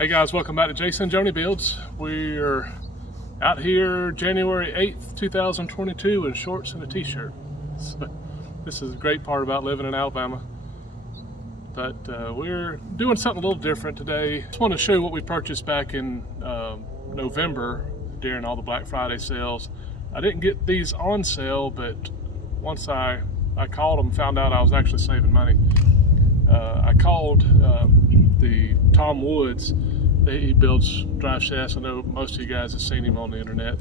Hey guys, welcome back to Jason Joni Builds. We're out here January 8th, 2022 in shorts and a t-shirt. So, this is a great part about living in Alabama. But we're doing something a little different today. Just want to show you what we purchased back in November during all the Black Friday sales. I didn't get these on sale, but once I called them, found out I was actually saving money. I called the Tom Woods. He builds drive shafts. I know most of you guys have seen him on the internet,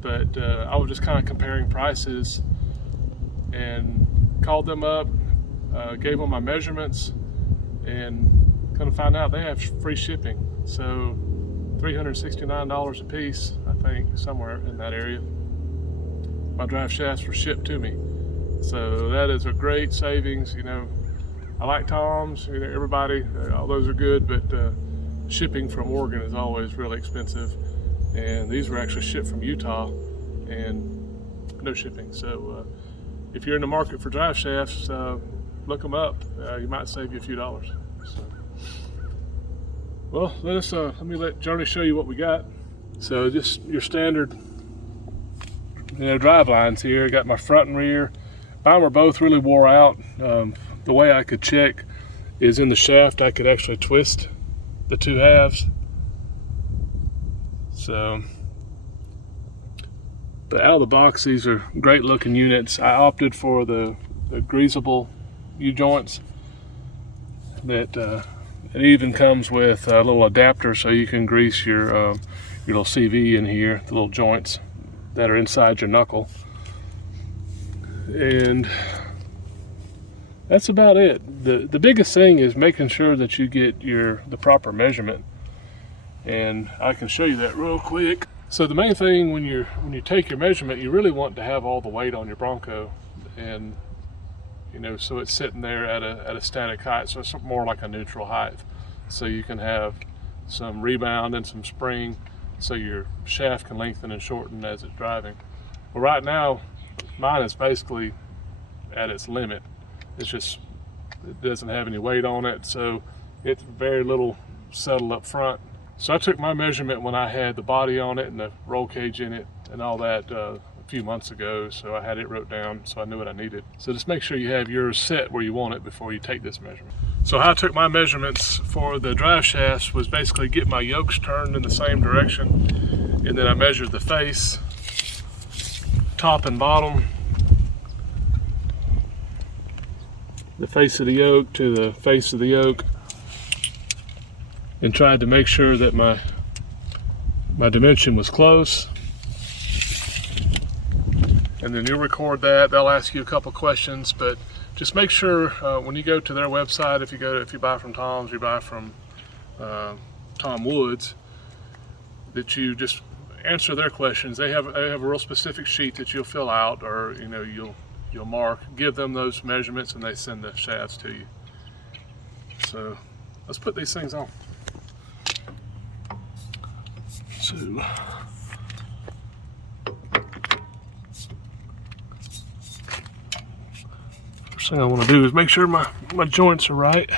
but I was just kind of comparing prices and called them up, gave them my measurements, and kind of found out they have free shipping. So $369 a piece, I think, somewhere in that area. My drive shafts were shipped to me, so that is a great savings. You know, I like Tom's, you know, everybody, all those are good, but shipping from Oregon is always really expensive. And these were actually shipped from Utah and no shipping. So if you're in the market for drive shafts, look them up. You might save you a few dollars. So, well, let me let Joni show you what we got. So just your standard, drive lines here. Got my front and rear. Mine were both really wore out. The way I could check is in the shaft. I could actually twist the two halves. So, but out of the box, these are great looking units. I opted for the greasable U-joints. That it even comes with a little adapter so you can grease your little CV in here, the little joints that are inside your knuckle. And that's about it. The biggest thing is making sure that you get the proper measurement, and I can show you that real quick. So the main thing when you take your measurement, you really want to have all the weight on your Bronco, and so it's sitting there at a static height, so it's more like a neutral height, so you can have some rebound and some spring, so your shaft can lengthen and shorten as it's driving. Well, right now mine is basically at its limit. It doesn't have any weight on it, so it's very little settled up front. So I took my measurement when I had the body on it and the roll cage in it and all that a few months ago, so I had it wrote down so I knew what I needed. So just make sure you have yours set where you want it before you take this measurement. So how I took my measurements for the drive shafts was basically get my yokes turned in the same direction, and then I measured the face, top and bottom, the face of the yoke to the face of the yoke, and tried to make sure that my dimension was close. And then you'll record that. They'll ask you a couple questions, but just make sure when you go to their website, if you buy from Tom's, you buy from Tom Woods, that you just answer their questions. They have a real specific sheet that you'll fill out, or you'll mark, give them those measurements, and they send the shafts to you. So let's put these things on. So first thing I want to do is make sure my joints are right.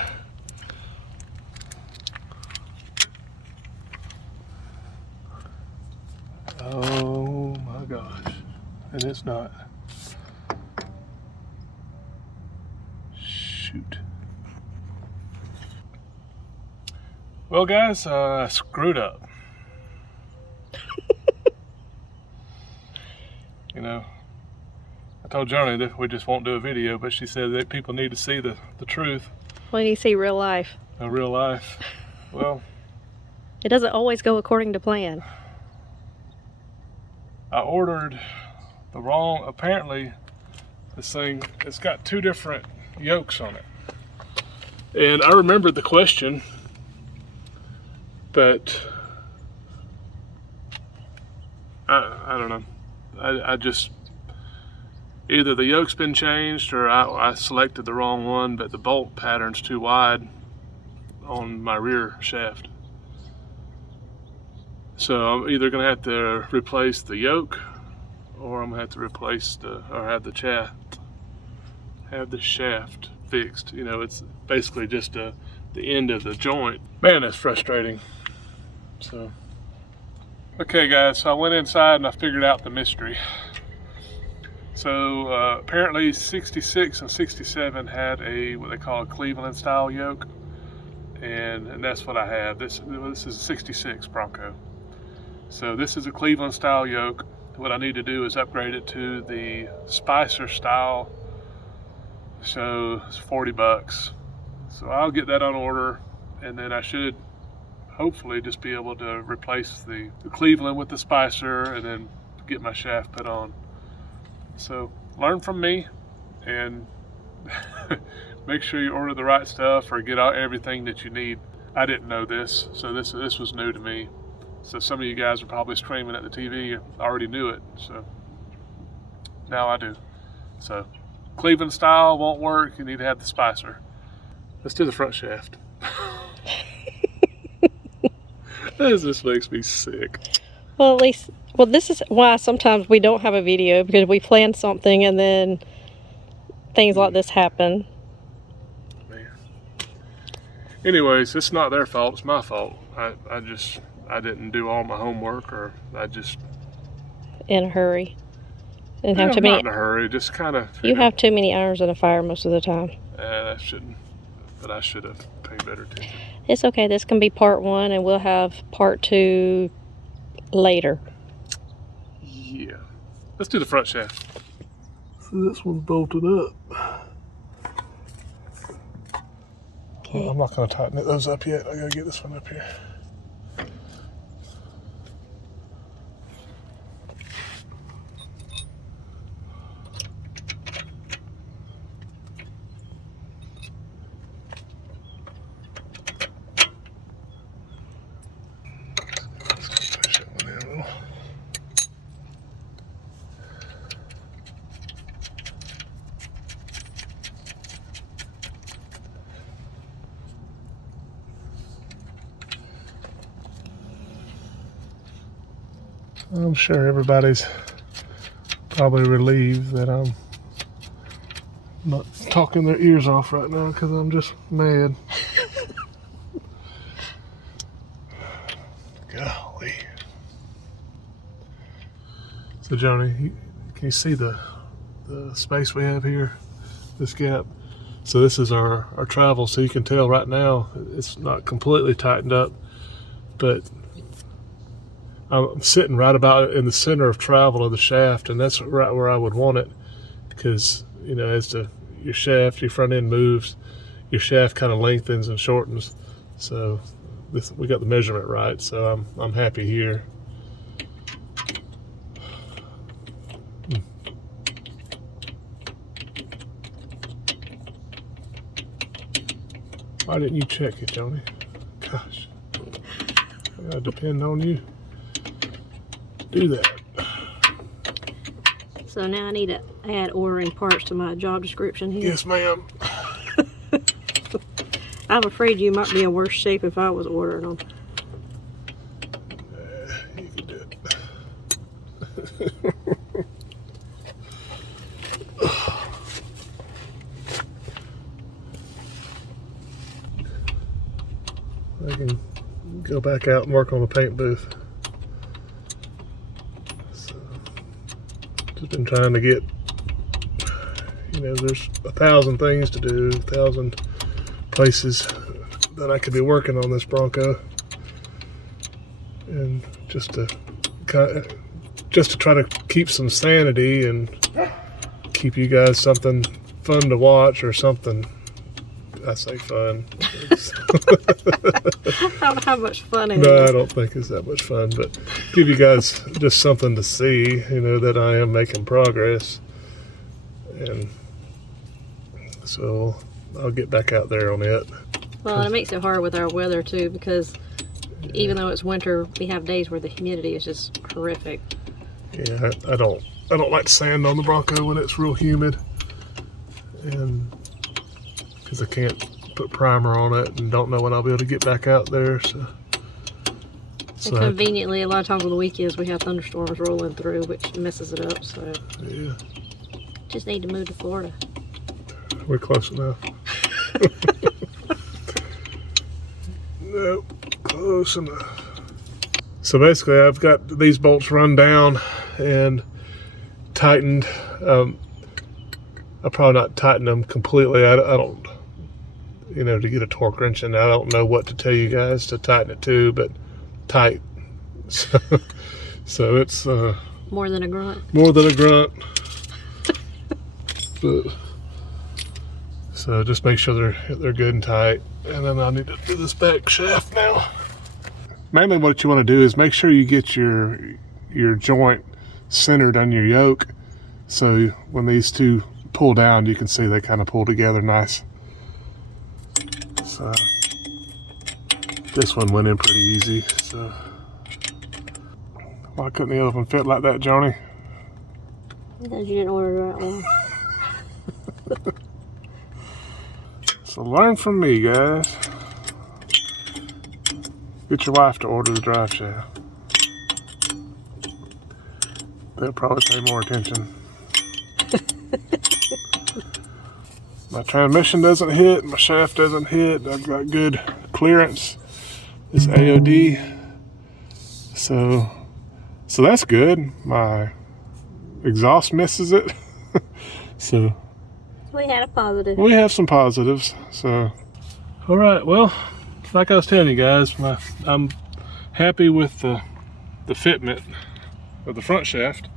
Oh my gosh, and it's not. Shoot. Well guys, I screwed up. I told Joni that we just won't do a video, but she said that people need to see the truth. Well, you see real life. Real life. Well, it doesn't always go according to plan. I ordered the wrong, apparently this thing, it's got two different yokes on it. And I remembered the question, but I don't know. I just, either the yoke's been changed or I selected the wrong one, but the bolt pattern's too wide on my rear shaft. So I'm either gonna have to replace the yoke, or I'm gonna have to replace have the shaft fixed. It's basically just the the end of the joint. Man, that's frustrating. So, okay guys, so I went inside and I figured out the mystery. So apparently 66 and 67 had a what they call a Cleveland style yoke, and that's what I have. This is a 66 Bronco. So this is a Cleveland style yoke. What I need to do is upgrade it to the Spicer style. So it's 40 bucks. So I'll get that on order, and then I should hopefully just be able to replace the Cleveland with the Spicer and then get my shaft put on. So learn from me and make sure you order the right stuff or get out everything that you need. I didn't know this, so this was new to me. So some of you guys are probably screaming at the TV, I already knew it, so now I do. So Cleveland style won't work, you need to have the Spicer. Let's do the front shaft. This makes me sick. Well, at least, this is why sometimes we don't have a video, because we plan something and then things like this happen. Man. Anyways, it's not their fault, it's my fault. I didn't do all my homework, or I just... In a hurry. And Yeah, have too not many. in a hurry, just kind of... You have too many irons in a fire most of the time. I shouldn't, but I should have paid better attention. It's okay. This can be part 1, and we'll have part 2 later. Yeah. Let's do the front shaft. So this one's bolted up. Okay. Well, I'm not going to tighten those up yet. I got to get this one up here. I'm sure everybody's probably relieved that I'm not talking their ears off right now because I'm just mad. Golly. So Johnny, can you see the space we have here? This gap? So this is our travel, so you can tell right now it's not completely tightened up, but I'm sitting right about in the center of travel of the shaft, and that's right where I would want it, because you know, as your shaft, your front end moves, your shaft kind of lengthens and shortens. So we got the measurement right, so I'm happy here. Why didn't you check it, Joni? Gosh, I gotta depend on you. Do that. So now I need to add ordering parts to my job description here. Yes, ma'am. I'm afraid you might be in worse shape if I was ordering them. You can do it. I can go back out and work on the paint booth. So, just been trying to get, you know, there's 1,000 things to do, 1,000 places that I could be working on this Bronco, and just to try to keep some sanity and keep you guys something fun to watch, or something. I say fun. How much fun is No, it? I don't think it's that much fun, but give you guys just something to see, you know, that I am making progress. And so I'll get back out there on it. Well, it makes it hard with our weather too, because even though it's winter, we have days where the humidity is just horrific. Yeah, I don't like sand on the Bronco when it's real humid, and because I can't put primer on it and don't know when I'll be able to get back out there. So And conveniently, a lot of times on the weekends we have thunderstorms rolling through, which messes it up. So yeah, just need to move to Florida. we're close enough. Nope, close enough. So basically I've got these bolts run down and tightened. I'll probably not tighten them completely. I don't, you know, to get a torque wrench in, I don't know what to tell you guys to tighten it to, but tight. So it's more than a grunt. More than a grunt. But, so just make sure they're good and tight. And then I need to do this back shaft now. Mainly what you want to do is make sure you get your joint centered on your yoke. So when these two pull down, you can see they kind of pull together nice. So this one went in pretty easy. So why couldn't the other one fit like that, Johnny? Because you didn't order the right one. So learn from me, guys. Get your wife to order the drive shaft. They'll probably pay more attention. My transmission doesn't hit, my shaft doesn't hit. I've got good clearance. It's AOD. So that's good. My exhaust misses it. So we had a positive. We have some positives. So all right, well, like I was telling you guys, I'm happy with the fitment of the front shaft.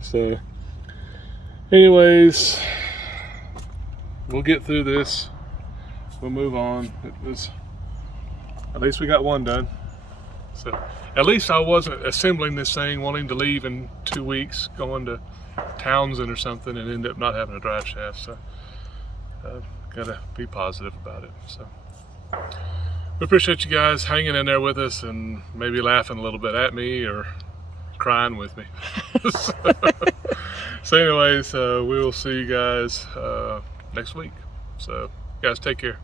So anyways, we'll get through this. We'll move on. At least we got one done. So at least I wasn't assembling this thing wanting to leave in 2 weeks, going to Townsend or something, and end up not having a drive shaft. So gotta be positive about it. So we appreciate you guys hanging in there with us and maybe laughing a little bit at me or crying with me. So anyways, we will see you guys next week. So guys, take care.